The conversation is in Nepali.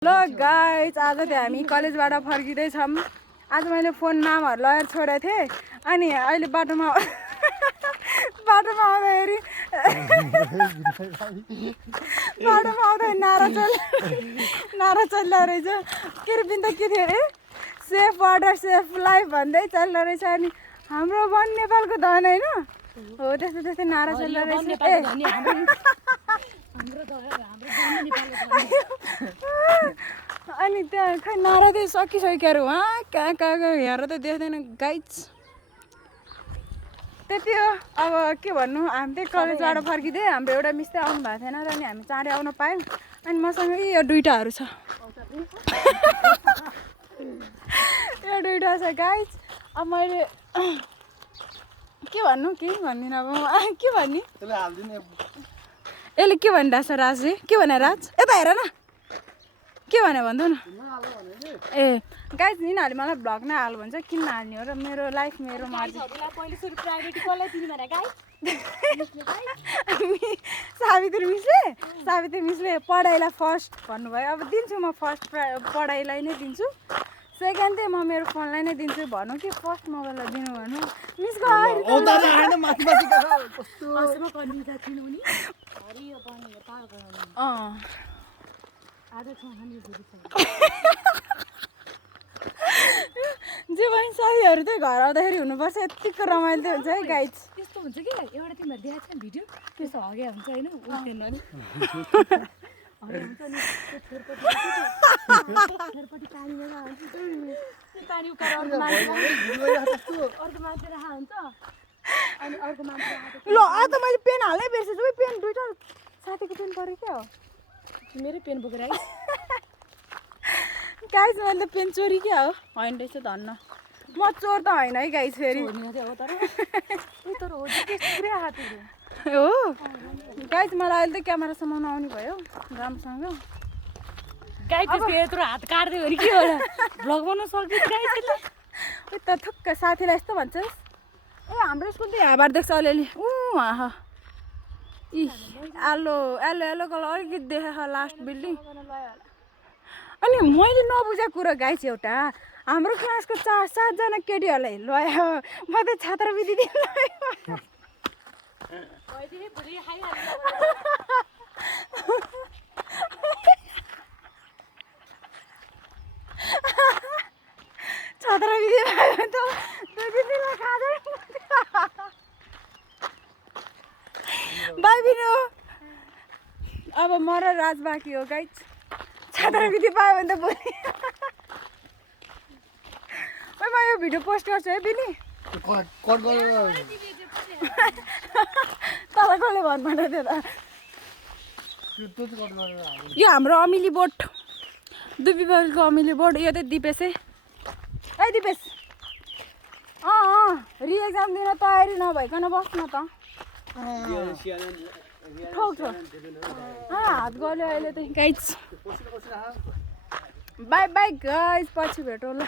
ल गाइज आज चाहिँ हामी कलेजबाट फर्किँदैछौँ। आज मैले फोन नामहरू लगाएर छोडेको थिएँ अनि अहिले बाटोमा आउँदाखेरि नारा चल्दो रहेछ। कृपिन त के थियो अरे, सेफ वाटर सेफ लाइफ भन्दै चल्दो रहेछ। अनि हाम्रो वन नेपालको धन होइन हो, त्यस्तै त्यस्तै नारा चल्दो रहेछ। अनि त्यहाँ खै नारा चाहिँ सकिसक्यो अरे, उहाँ कहाँ कहाँ हेरेर त देख्दैन गाइज। त्यति हो। अब के भन्नु, हामी चाहिँ कलेजबाट फर्किँदै हाम्रो एउटा मिस चाहिँ आउनु भएको थिएन र अनि हामी चाँडै आउन पायौँ। अनि मसँग यो दुइटाहरू छ, यो दुइटा छ गाइज। अब मैले के भन्नु, केही भन्दिनँ। अब के भन्ने, यसले के भनिरहेको छ राजले, के भने राज यता हेर न, के भने भन्नु न। ए गाइज यिनीहरूले मलाई भ्लग नै हाल भन्छ, किन हाल्ने हो र, मेरो लाइफ मेरो मर्जी। सावित्री मिसले पढाइलाई फर्स्ट भन्नुभयो। अब दिन्छु म फर्स्ट, पढाइलाई नै दिन्छु। सेकेन्ड चाहिँ म मेरो फोनलाई नै दिन्छु भनौँ कि फर्स्ट मोबाइललाई दिनु भनौँ। मिसको जे पनि साथीहरू चाहिँ घर आउँदाखेरि हुनुपर्छ, यतिको रमाइलो चाहिँ हुन्छ है गाइज। त्यस्तो हुन्छ कि एउटा तिमीहरू देखाएको छ भिडियो, त्यस्तो हग्या हुन्छ होइन, पानी उकाएर अर्को मान्छे राखा हुन्छ अनि अर्को मान्छे ल आज मैले पेन हाल्नै बिर्सेछु। पेन दुइटा साथीको पेन पऱ्यो क्या हो, मेरै पेन बोकेर आइस गाइज। मैले त पेन चोरी क्या हो, होइन रहेछ धन्न, म चोर त होइन है गाइज। फेरि हो गाइज, मलाई अहिले त क्यामेरा समाउनु आउने भयो राम्रोसँग। गाई त्यसको यत्रो हात काट्दियो भने के होला, भ्लग बनाउन सक्दियो गाई त्यसले। उयो त थुक्क साथीलाई यस्तो भन्छस्। ए हाम्रो स्कुल त यहाँबाट देख्छ अलिअलि। आहा इ एलो एलो एलो कलर अलिकति देखेको लास्ट बिल्डिङ। अनि मैले नबुझेको कुरो गाइस, एउटा हाम्रो क्लासको 4-7जना केटीहरूलाई लयो, म त छात्रवृत्ति दिन लयो। छात्रवृत्ति भयो भने त 2 दिनलाई खाँदै बाई बिनो। अब म र राज बाँकी हो गाइज। छात्रवृत्ति पायो भने त भोलि म यो भिडियो पोस्ट गर्छु है बिनी। तल कसले भन्नु थियो त। यो हाम्रो अमिली बोट, दुबीबलको अमिली बोट। यो त दिपेश है दिपेश। रिएक्जाम दिन तयारी नभइकन बस्नु त। ठोक हात गल्यो अहिले त गाइज। बाई बाई गाइज, पछि भेटौँ ल।